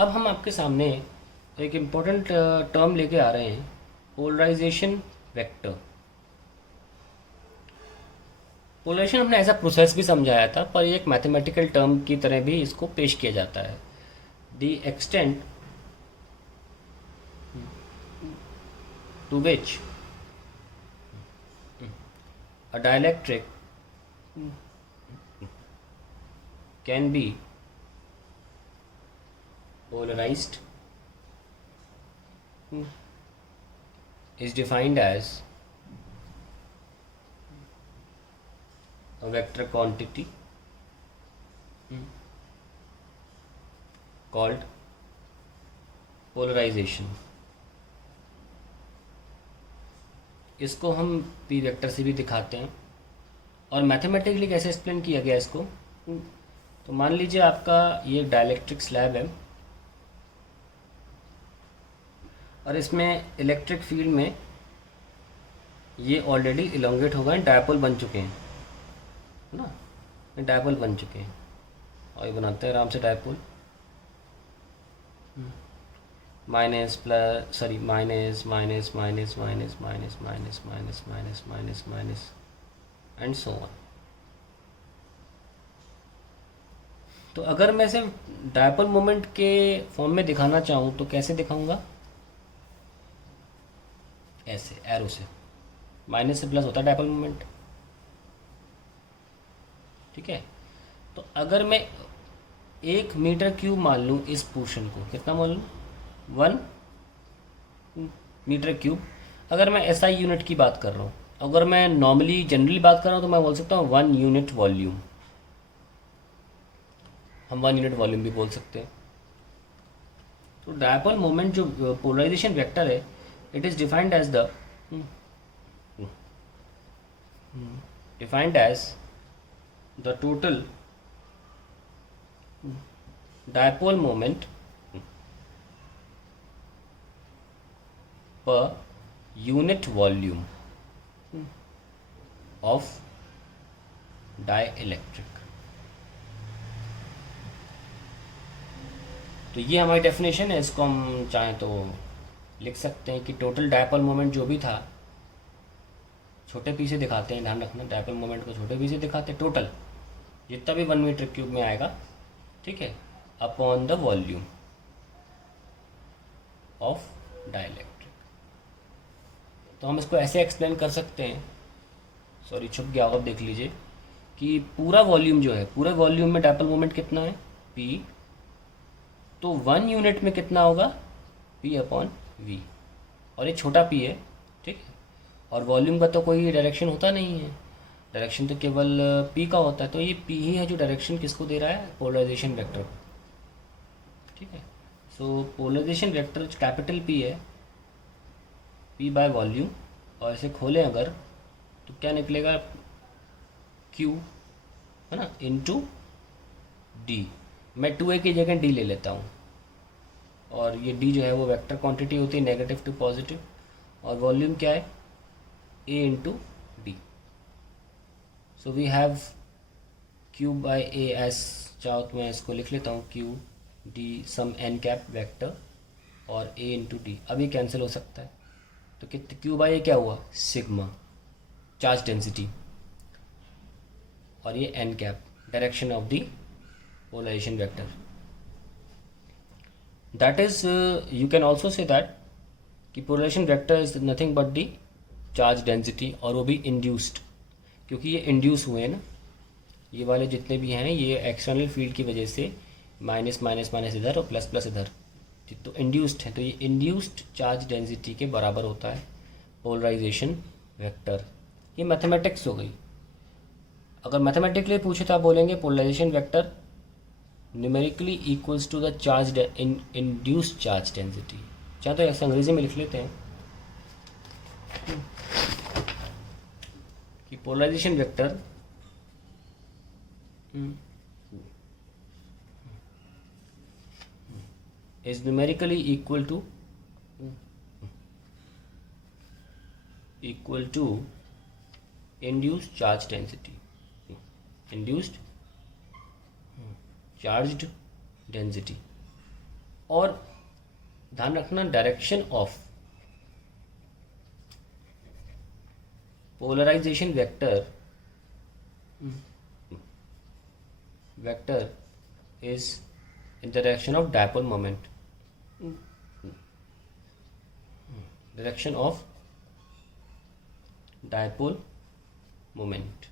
अब हम आपके सामने एक इम्पोर्टेंट टर्म लेके आ रहे हैं, पोलराइजेशन वेक्टर। पोलराइजेशन हमने एज अ प्रोसेस भी समझाया था, पर ये एक मैथमेटिकल टर्म की तरह भी इसको पेश किया जाता है। The extent to which a dielectric can be polarized is defined as a vector quantity called polarization। इसको हम p वेक्टर से भी दिखाते हैं। और मैथमेटिकली कैसे एक्सप्लेन किया गया इसको, तो मान लीजिए आपका ये डाइलेक्ट्रिक स्लैब है और इसमें इलेक्ट्रिक फील्ड में ये ऑलरेडी इलोंगेट हो गए, डायपोल बन चुके हैं, है ना। ये डायपोल बन चुके हैं और ये बनाते हैं आराम से dipole. Minus plus sorry minus minus minus minus minus minus minus minus minus minus and so on. तो अगर मैं इसे डायपोल मोमेंट के फॉर्म में दिखाना चाहूँ तो कैसे दिखाऊंगा? ऐसे एरो से, माइनस से प्लस होता है डायपोल मोमेंट, ठीक है। तो अगर मैं 1 मीटर क्यूब मान लूँ इस पोर्शन को, कितना मान लूँ? 1 मीटर क्यूब। अगर मैं एसआई यूनिट की बात कर रहा हूँ, अगर मैं नॉर्मली जनरली बात कर रहा हूँ तो मैं बोल सकता हूँ 1 यूनिट वॉल्यूम। हम 1 यूनिट वॉल्यूम भी बोल सकते हैं। तो डायपोल मोमेंट जो पोलराइजेशन वेक्टर है, it is defined as the total dipole moment per unit volume of dielectric। तो ये हमारी डेफिनेशन है। इसको हम चाहें तो लिख सकते हैं कि टोटल डायपोल मोमेंट जो भी था, छोटे पी से दिखाते हैं, ध्यान रखना डायपोल मोमेंट को छोटे पी से दिखाते हैं, टोटल जितना भी 1 मीटर क्यूब में आएगा, ठीक है, upon the volume of dielectric. तो हम इसको ऐसे एक्सप्लेन कर सकते हैं, सॉरी छुप गया होगा, देख लीजिए कि पूरा वॉल्यूम जो है, पूरे वॉल्यूम में डायपोल मोमेंट कितना है? पी। तो 1 यूनिट में कितना होगा? P upon V. और ये छोटा पी है, ठीक है। और वॉल्यूम का तो कोई डायरेक्शन होता नहीं है, डायरेक्शन तो केवल पी का होता है। तो ये पी ही है जो डायरेक्शन किसको दे रहा है? पोलराइजेशन वेक्टर, ठीक है। सो पोलराइजेशन वेक्टर कैपिटल पी है, पी बाय वॉल्यूम। और इसे खोलें अगर तो क्या निकलेगा? क्यू, है ना, इनटू डी। मैं 2a की जगह डी ले लेता हूँ। और ये डी जो है वो वेक्टर क्वांटिटी होती है, नेगेटिव टू पॉजिटिव। और वॉल्यूम क्या है? A into D. So we have Q by A S. चाहो तो मैं इसको लिख लेता हूँ, Q D sum N cap vector और ए इंटू डी। अब ये कैंसिल हो सकता है, तो कितने क्यू बाय ए क्या हुआ? Sigma, charge density. और ये n cap, direction of the polarization vector. That is, you can also say that कि polarization vector is nothing but the charge density, और वो भी इंड्यूस्ड, क्योंकि ये इंड्यूस हुए हैं ना, ये वाले जितने भी हैं ये एक्सटर्नल फील्ड की वजह से माइनस माइनस माइनस इधर और प्लस प्लस इधर, तो इंड्यूस्ड है। तो ये इंड्यूस्ड चार्ज डेंसिटी के बराबर होता है पोलराइजेशन वेक्टर। ये मैथमेटिक्स हो गई। अगर मैथमेटिकली पूछे तो आप बोलेंगे polarization vector numerically equals to the charge induced charge density. चाहे तो ऐसा अंग्रेजी में लिख लेते हैं कि polarization vector is numerically equal to induced charge density, induced charged density। और ध्यान रखना direction of polarization vector is in the direction of dipole moment. Direction of dipole moment.